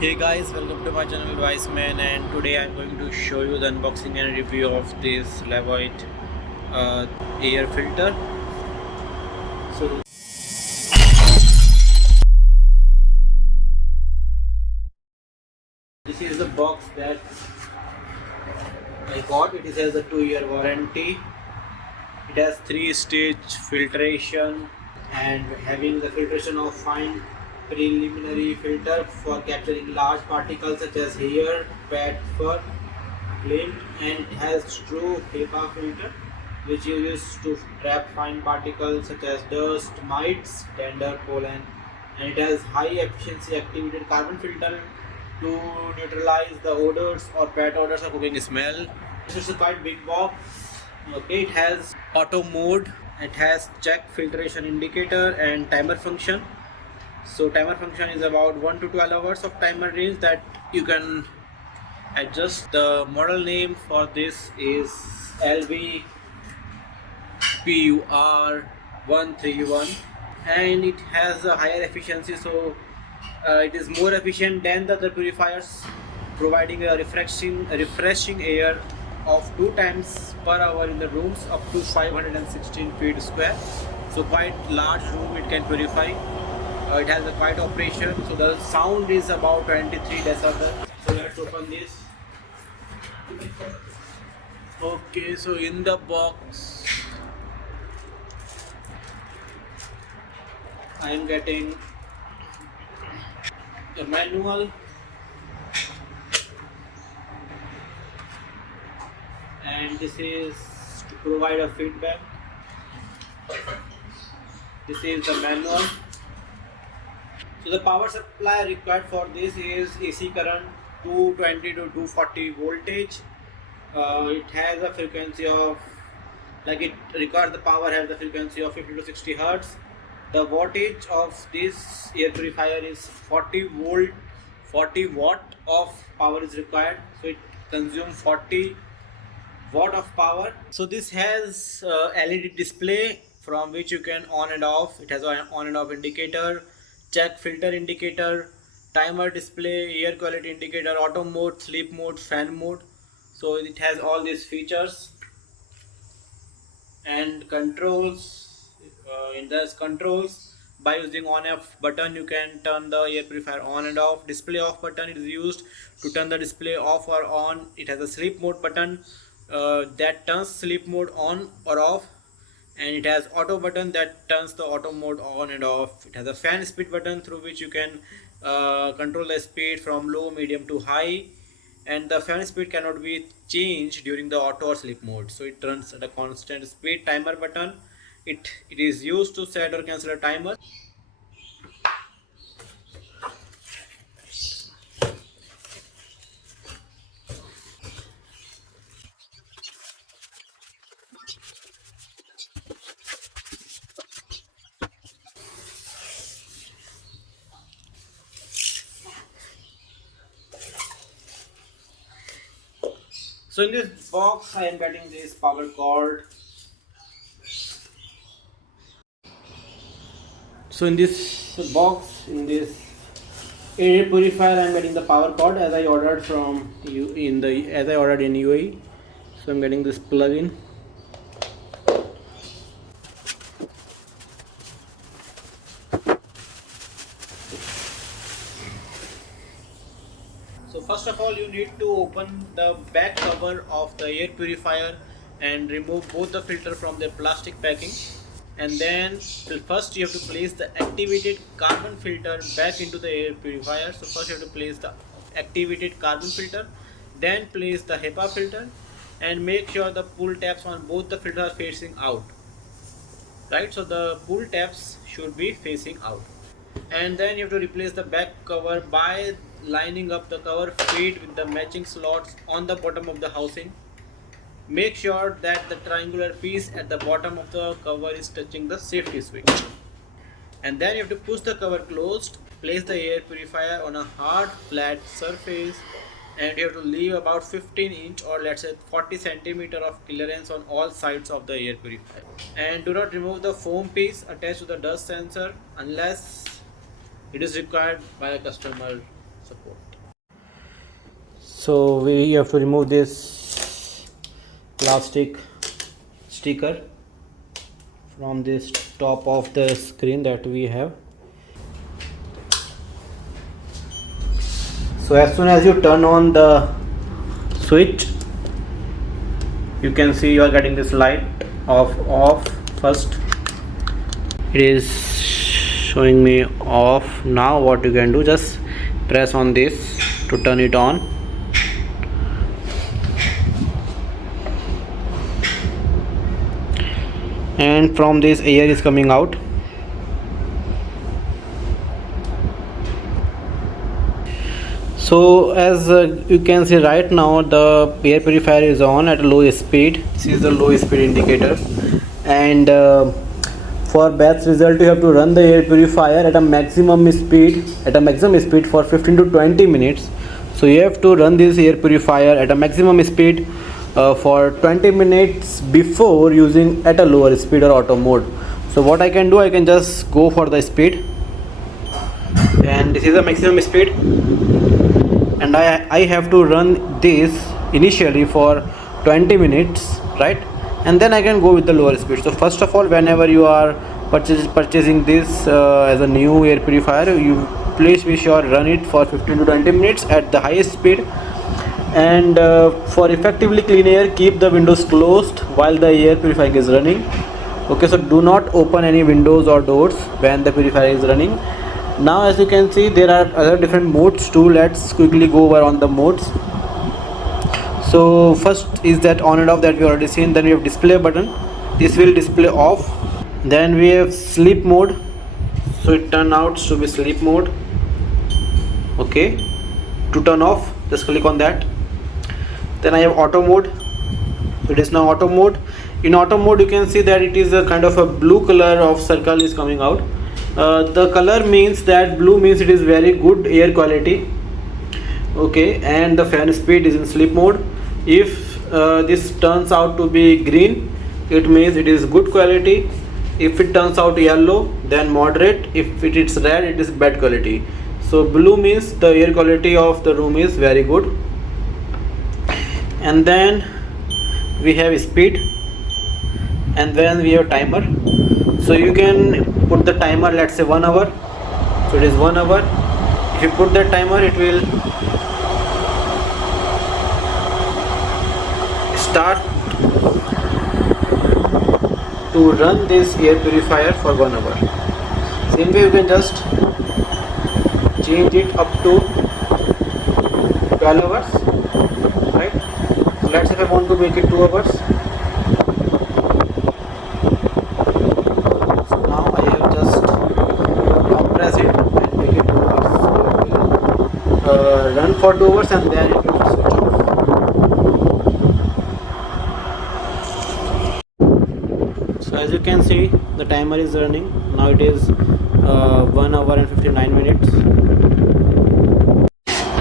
Hey guys, welcome to my channel Wiseman, and today I'm going to show you the unboxing and review of this Levoit air filter. So this is the box that I got. It has a 2-year warranty. It has 3-stage filtration and having the filtration of fine preliminary filter for capturing large particles such as hair, pet fur, lint, and it has true HEPA filter which uses to trap fine particles such as dust, mites, dander, pollen, and it has high efficiency activated carbon filter to neutralize the odors or pet odors or cooking smell. This is a quite big box. Okay, it has auto mode, it has check filtration indicator and timer function. So timer function is about 1 to 12 hours of timer range that you can adjust. The model name for this is LV-PUR131 and it has a higher efficiency, so it is more efficient than the other purifiers, providing a refreshing air of 2 times per hour in the rooms up to 516 feet square. So quite large room it can purify. It has a quiet operation, so the sound is about 23 decibel. So let's open this. Okay, so in the box I am getting the manual and this is to provide a feedback. This is the manual. So the power supply required for this is AC current 220 to 240 voltage. It has a frequency of, like, it requires the power has the frequency of 50 to 60 hertz. The wattage of this air purifier is 40 watt of power is required, so it consumes 40 watt of power. So this has LED display from which you can on and off. It has an on and off indicator, check filter indicator, timer display, air quality indicator, auto mode, sleep mode, fan mode. So it has all these features and controls. In this controls, by using on off button you can turn the air purifier on and off. Display off button is used to turn the display off or on. It has a sleep mode button that turns sleep mode on or off, and it has auto button that turns the auto mode on and off. It has a fan speed button through which you can control the speed from low, medium to high, and the fan speed cannot be changed during the auto or sleep mode, so it runs at a constant speed. Timer button, it is used to set or cancel a timer. So in this box I am getting this power cord. So in this box, in this air purifier, I am getting the power cord as I ordered from you in the as I ordered in UAE. So I'm getting this plug-in. So first of all, you need to open the back cover of the air purifier and remove both the filter from their plastic packing, and then first you have to place the activated carbon filter back into the air purifier. So first you have to place the activated carbon filter, then place the HEPA filter, and make sure the pull tabs on both the filters are facing out, right? So the pull tabs should be facing out, and then you have to replace the back cover by lining up the cover feet with the matching slots on the bottom of the housing. Make sure that the triangular piece at the bottom of the cover is touching the safety switch, and then you have to push the cover closed. Place the air purifier on a hard flat surface, and you have to leave about 15 inch or let's say 40 centimeter of clearance on all sides of the air purifier, and do not remove the foam piece attached to the dust sensor unless it is required by a customer support. So we have to remove this plastic sticker from this top of the screen that we have. So as soon as you turn on the switch, you can see you are getting this light of off first. It is showing me off. Now what you can do, just press on this to turn it on. And from this air is coming out. So as you can see right now, the air purifier is on at a low speed. This is the low speed indicator, and for best result you have to run the air purifier at a maximum speed for 15 to 20 minutes. So you have to run this air purifier at a maximum speed for 20 minutes before using at a lower speed or auto mode. So what I can do, I can just go for the speed, and this is the maximum speed, and I have to run this initially for 20 minutes, right? And then I can go with the lower speed. So first of all, whenever you are purchasing this as a new air purifier, you please be sure run it for 15 to 20 minutes at the highest speed. And for effectively clean air, keep the windows closed while the air purifier is running. Okay, so do not open any windows or doors when the purifier is running. Now as you can see, there are other different modes too. Let's quickly go over on the modes. So first is that on and off that we already seen. Then we have display button. This will display off. Then we have sleep mode. So it turns out to be sleep mode. Okay, to turn off, just click on that. Then I have auto mode. So it is now auto mode. In auto mode you can see that it is a kind of a blue color of circle is coming out. The color means that blue means it is very good air quality. Okay, and the fan speed is in sleep mode. If this turns out to be green, it means it is good quality. If it turns out yellow, then moderate. If it is red, it is bad quality. So blue means the air quality of the room is very good. And then we have speed, and then we have timer. So you can put the timer, let's say 1 hour. So it is 1 hour. If you put that timer, it will start to run this air purifier for 1 hour. Same way you can just change it up to 12 hours, right? So let's say if I want to make it 2 hours. So now I have just compress it and make it 2 hours. So it will run for 2 hours and then it will switch off. So as you can see, the timer is running. Now it is 1 hour and 59 minutes.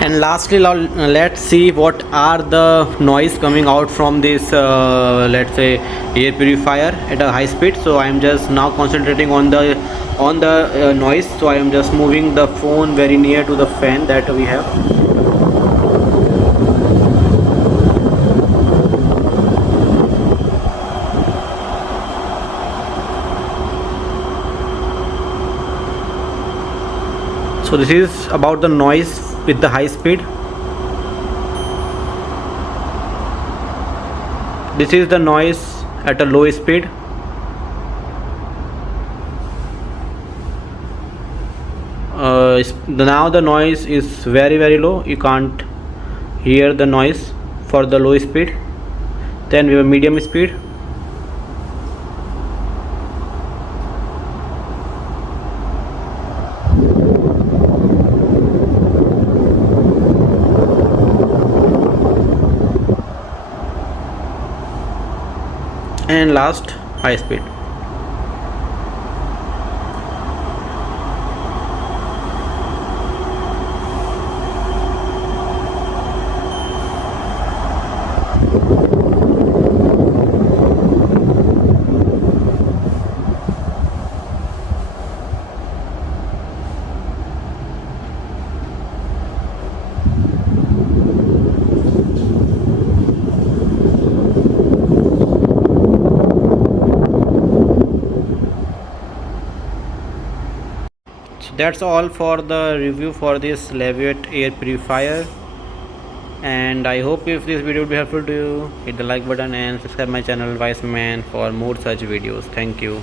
And lastly, let's see what are the noise coming out from this let's say air purifier at a high speed. So I am just now concentrating on the noise. So I am just moving the phone very near to the fan that we have. So this is about the noise with the high speed. This is the noise at a low speed. Now the noise is very low. You can't hear the noise for the low speed. Then we have medium speed. And last, high speed. that's all for the review for this Levoit air purifier, and I hope if this video will be helpful to you, hit the like button and subscribe my channel Wise Man for more such videos. Thank you.